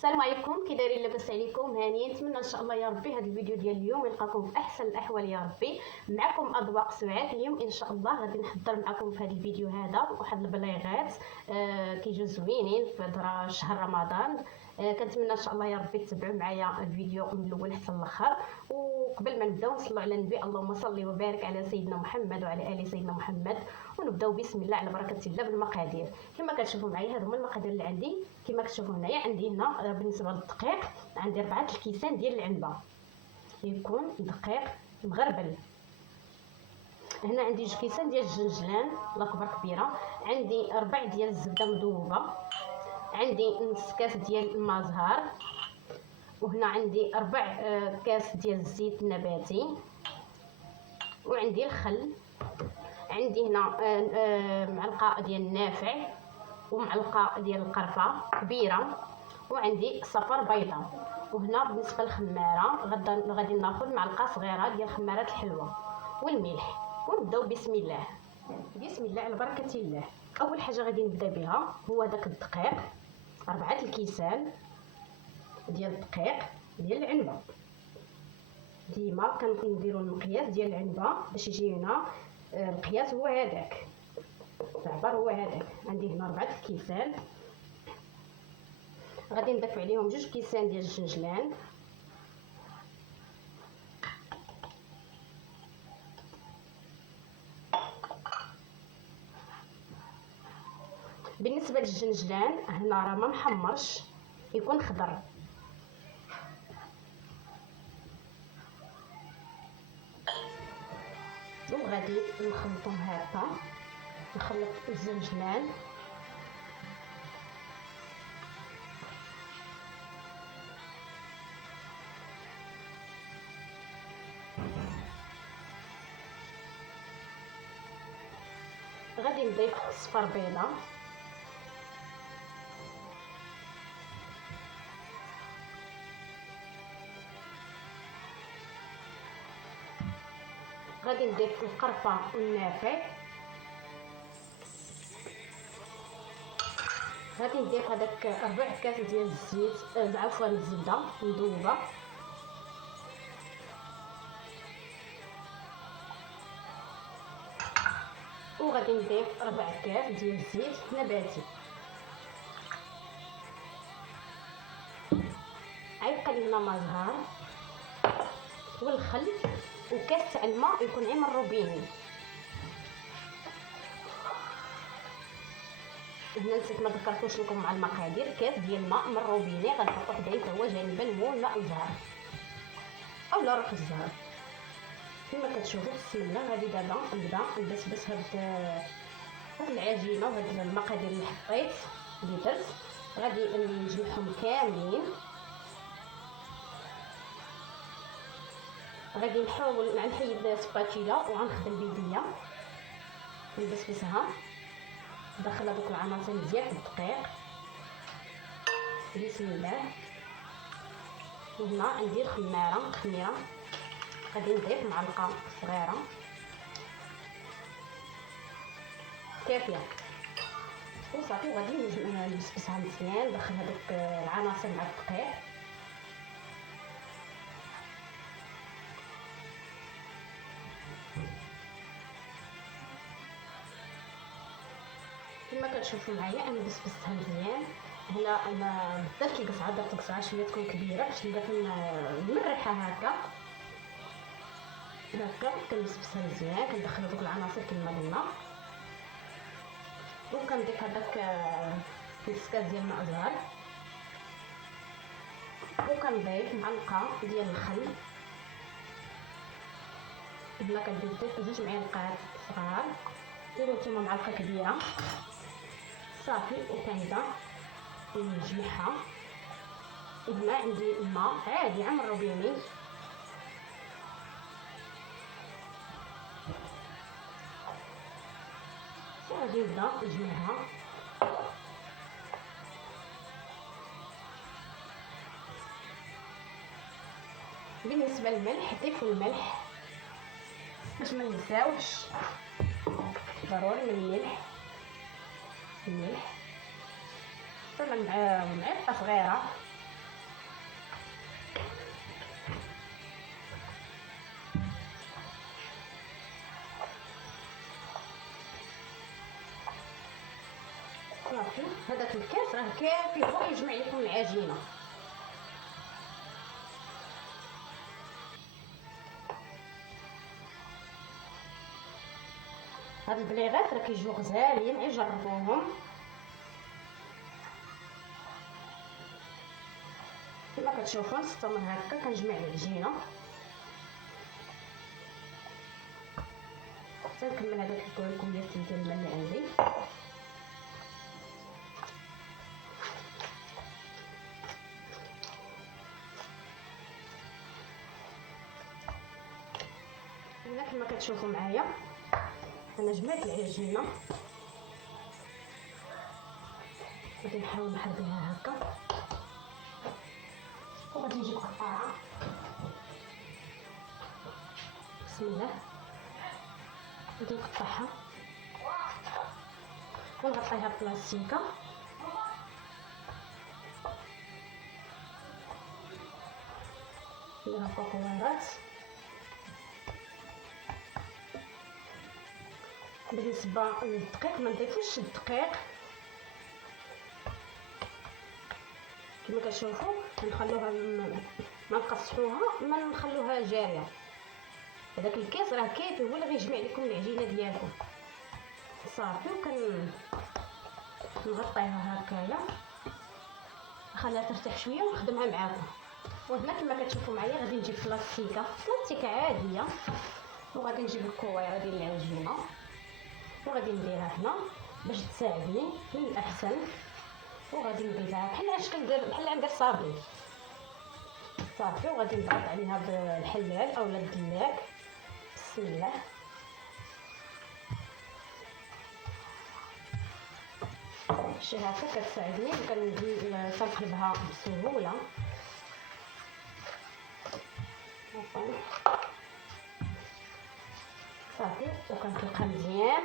السلام عليكم، كي دايرين؟ لاباس عليكم؟ هانيين. نتمنى ان شاء الله يا ربي هذا الفيديو ديال اليوم يلقاكم في احسن الاحوال يا ربي. معكم اذواق سعاد. اليوم ان شاء الله غادي نحضر معكم في هذا الفيديو هذا واحد البلايغات كيجيو زوينين في شهر رمضان. كنتمنى ان شاء الله يا ربي تتبعوا معايا الفيديو من الاول حتى الاخر. وقبل ما نبداو نصلوا على النبي، اللهم صل وبارك على سيدنا محمد وعلى ال سيدنا محمد. ونبداو بسم الله على بركه الله بالمقادير. كما كتشوفوا معايا هادو هما المقادير اللي عندي. كما كتشوفوا هنايا عندي هنا بالنسبه للدقيق عندي 4 الكيسان ديال العنبه، يكون دقيق مغربل. هنا عندي 2 كيسان ديال الجنجلان الكبر كبيره، عندي 4 ديال الزبده مذوبه، عندي نص كاس ديال الماء زهر، وهنا عندي 4 كاس ديال الزيت النباتي، وعندي الخل، عندي هنا معلقه ديال النافع ومعلقه ديال القرفه كبيره، وعندي صفر بيضه. وهنا بالنسبه للخماره غادي ناخذ معلقه صغيره ديال خمارات الحلوه والملح. ونبداو بسم الله. بسم الله على بركه الله. اول حاجه غادي نبدا بها هو داك الدقيق، 4 الكيسان ديال الدقيق ديال العنبه. ديما كنديروا المقياس ديال العنبه باش يجينا القياس هو هذاك، العبار هو هذاك. عندي هنا 4 الكيسان، غادي نضيف عليهم 2 كيسان ديال الجنجلان، بالنسبه للجنجلان هنا راه ما محمرش، يكون خضر. وغادي نخلطهم هكا، نخلط الزنجلان غادي نضيف صفر بيضه، غادي نضيف القرفه والنافع، غادي نضيف هذاك 4 كاس ديال الزيت عفوا الزبده مذوبه، وغادي نضيف 4 كاس ديال الزيت نباتي. عيب قليل ما زهر والخل، وكاس تاع الماء يكون عين الروبيني. هنا نسيت ما ذكرتوش لكم مع المقادير، كاس ديال الماء من الروبيني غنحطو حدايا حتى هو جانبا مول الماء الزهر اولا روح الزهر. كما كتشوفوا بسم الله. غادي دابا نبدا نبسبس هاد العجينه وهاد المقادير اللي حطيت اللي درت، غادي نجمعهم كاملين. غادي نحاول نحيد سباتيلا وغنخدم بيديا نبسبسها، ندخل هذوك العناصر مزيان في الدقيق. بسم الله. وهنا عندي الخميره غادي نضيف معلقه صغيره كافيه وصافي، وغادي نبسبسها مزيان، ندخل هذوك العناصر مع الدقيق. كما كتشوفوا معايا انا بسبستها مزيان. هنا انا بدلت القصعه، درت قصعه شويه تكون كبيره باش نبدا نمرحها هكا كنبسبسها مزيان. كندخل هذوك العناصر كما قلنا، وكنضيف هذاك نص كاس ديال الماء زهر، وكنضيف معلقه ديال الخل. هنا كنضيف 2 معالق صغار، ديروا نتوما معلقه كبيره صافي. وكنبدا نجمعها. وهنا عندي الماء عادي عام الروبيني، وغادي نبدا نجمعها. بالنسبه للملح ضيفوا الملح باش ما ننساوش، ضروري من الملح ولا معلقه صغيره الكاس راه كافي هو يجمع لكم العجينه. هاد البليغات راه كيجيو غزالين، غير جربوهم. كما كتشوفوا نستمر هكا كنجمع العجينه حتى نكمل هذاك الكويكم ديال التلتين اللي عندي. هنا كما كتشوفوا معايا انا جمعت العجينه، غادي نحاول نحربيها هكا وغادي نجيب قطعه. بسم الله، غادي نقطعها ونغطيها بلاستيكه نديرها فوق الورات. بالنسبه للدقيق ما نضيفوش الدقيق كما كتشوفوا، نخلوها ما نقصحوها، ما نخلوها جاريه. هذاك الكاس راه كافي هو اللي غيجمع لكم العجينه ديالكم صافي. نغطيها هكايا نخليها ترتاح شويه ونخدمها معاكم. وهنا كما كتشوفوا معايا غادي نجيب بلاستيكه عاديه وغادي نجيب الكويره ديال العجينه وغادي نديرها هنا باش تساعدني في الاحسن، وغادي نضيفها بحال عندي الصابون صافي. وغادي نضغط عليها بالحلال اولا الدلاك. بسم الله، شي هكا كتساعدني كنقلبها بسهوله صافي. وكنطلقها مزيان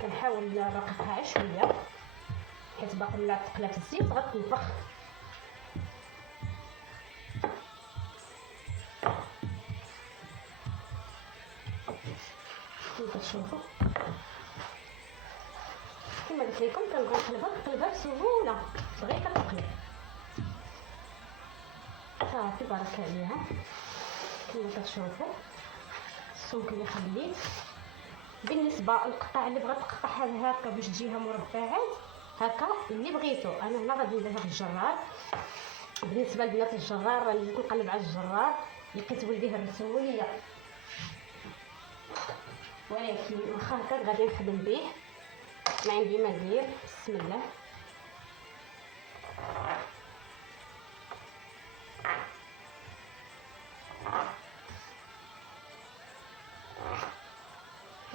كنحاول نرققها شويه حيت باقي لا تقلا في الزيت غتنفخ. كما كتشوفوا كما قلت لكم كنبغي نقلبها بسهوله غير كتقلب صافي. بارك عليها. كما كتشوفوا السمك اللي خليت. بالنسبه للقطع اللي بغات تقطعها هكا باش تجيها مربعات هكا اللي بغيتو، انا هنا غادي نديرها في الجرار. بالنسبه لبنات الجرار اللي كنقلب على الجرار لقيت ولدي هرسو ليا، ولكن واخا هكا غادي نخدم به ما عندي ما ندير. بسم الله،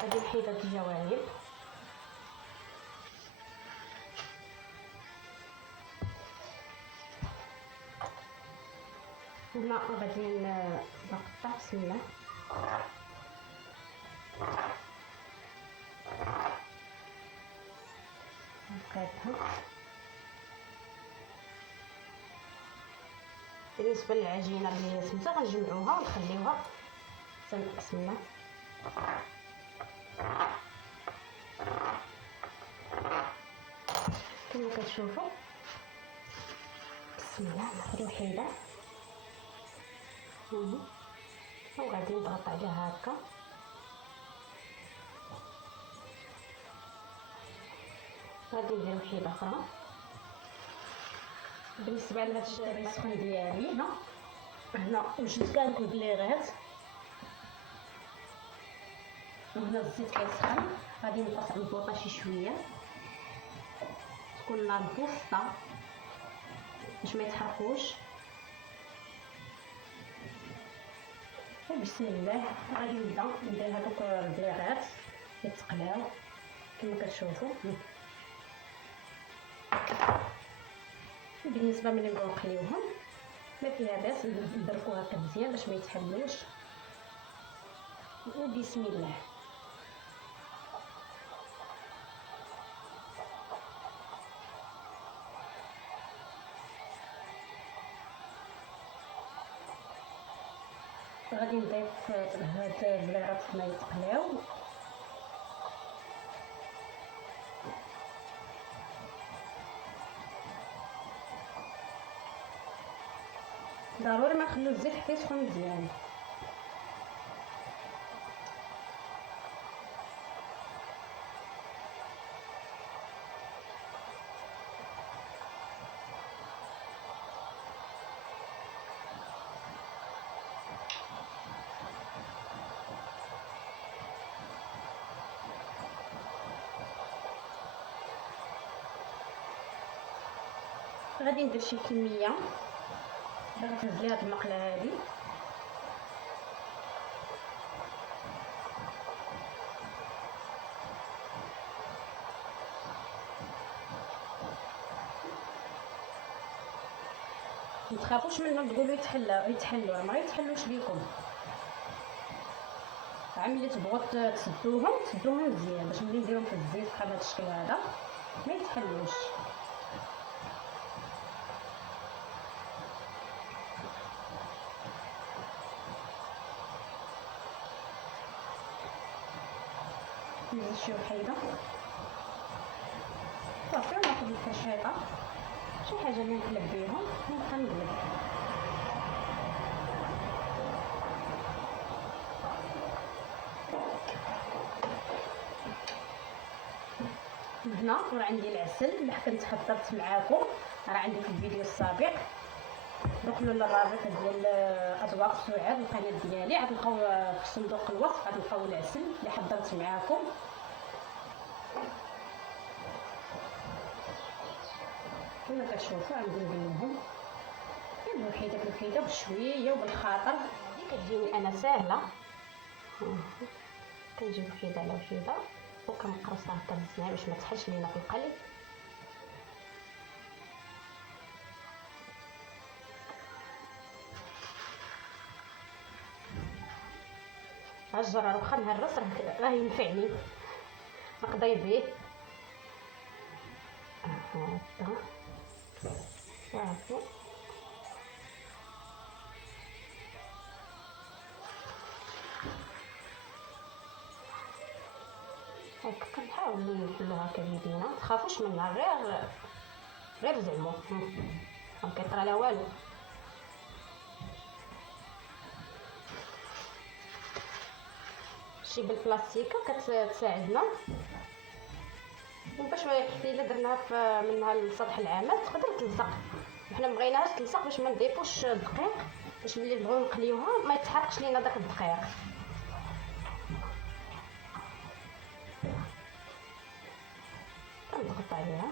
غادي نحيد هاد الجوانب. هنا غادي نقطع. بسم الله، نقطعها. بالنسبه للعجينه اللي سميتها غنجمعوها ونخليوها. بسم الله، كما كتشوفوا. بسم الله، ناخذ وحيده وغادي نضغط عليها هكا. غادي ندير وحيده اخرى. بالنسبه لهاد الشيء السخون ديالي هنا وجدت كاع البليغات وهنا الزيت كيسخن. غادي نقص البوطه شي شويه تكون نار متوسطه باش ما يتحرقوش. بسم الله، غادي نبدا ندير هذوك البليغات يتقلاو كما كتشوفوا. بالنسبه ملي نبغيو نقليوهم ما فيها باس نبركو هكا مزيان باش ما يتحملوش. وبسم الله. غادي نضيف هاد البلايرات ما يتقلاو. ضروري ما نخلو الزيت حتى يسخن مزيان. غادي ندير شي كميه باش نهز ليها هاد المقله هادي. متخافوش منهم تقولوا يتحلوا ما يتحلوش بيكم. ملي تبغوا تسدوهم مزيان باش ملي نديرهم في الزيت بحال هاد الشكل هذا ما يتحلوش. نزيد شي وحيده صافي، وناخذ الفرشيطه شي حاجه اللي نقلب بيها ونبقى نقلب. هنا راه عندي العسل اللي كنت حضرت معاكم، راه عندي في الفيديو السابق. دخلوا للرابط ديال اذواق سعاد القناه ديالي، غتلقاو في صندوق الوصف غتلقاو العسل اللي حضرت معاكم. كما كتشوفوا غادي نقلبهم بوحده بشويه وبالخاطر. هذه كتجيني انا ساهله، كنجيب وحده على وحده وكنقرصها حتى مزيان باش ما تحلش لينا في القلب. الجرار واخا نهرس راه ينفعني، نقضي به هكا صافي. هكا كنحاولوا نحلوها هكا بيدينا، متخافوش منها، غير زعمو ما كيطرى لا والو. شي بالبلاستيكه كتساعدنا باش حتى الا درناها منها لسطح العمل تقدر تلصق. حنا مبغيناهاش تلصق باش ما نضيفوش الدقيق، باش ملي نبغيو نقليوها ما يتحرقش لينا داك الدقيق. كنضغط عليها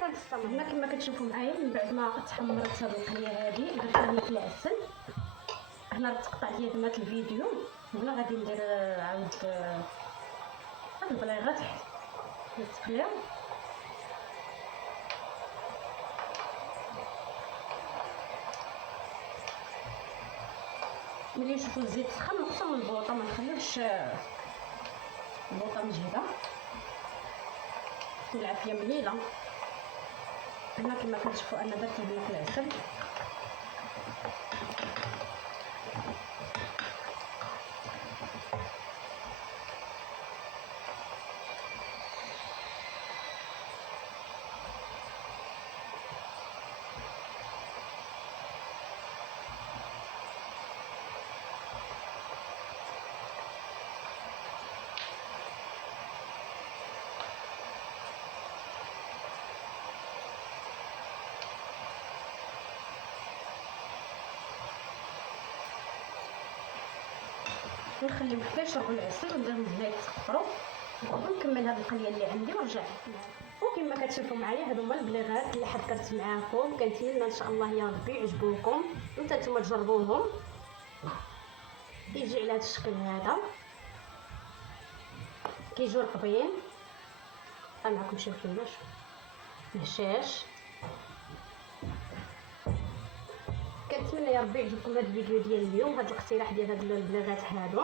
كنستمر. هنا كما كتشوفوا معايا من بعد ما تحمرت هذه القليه هذه درتها هنا في العسل. هنا تقطع ليا بنات الفيديو. هنا غادي ندير عاود هاد البلايغات يتقلاو. ملي نشوفوا الزيت سخن نقصوا من البوطه، ما نخليوش البوطه مجهده. والعافيه مليله. هنا كما كتشوفوا انا درت هنا العسل. ونخليهم حتى يشربوا العسل ونديرهم هنا يتخفروا ونكمل هذه القليه اللي عندي ونرجع. وكما كتشوفوا معايا هادو هما البلاغات اللي حضرت معاكم. كنتمنى ان شاء الله يا ربي يعجبوكم وانت نتوما تجربوهم. يجي على هذا الشكل هذا، كيجيو رطبين. معكم شي وحيده هشاش. كنتمنى كنتمنى يا ربي يعجبكم هذا الفيديو ديال اليوم، هذا الاقتراح ديال هاد البلاغات هادو.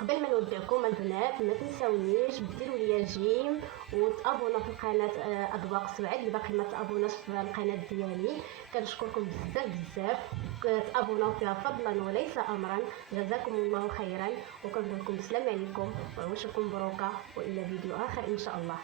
قبل ما نودعكم البنات ما تنساونيش ديروا لي جيم وتابوناو في القناه اذواق سعاد اللي باقي ما تابوناش في القناه ديالي. كنشكركم بزاف بزاف، تابوناو فيها فضلا وليس امرا. جزاكم الله خيرا، وكنقول لكم السلام عليكم وعواشركم مبروكه، والى فيديو اخر ان شاء الله.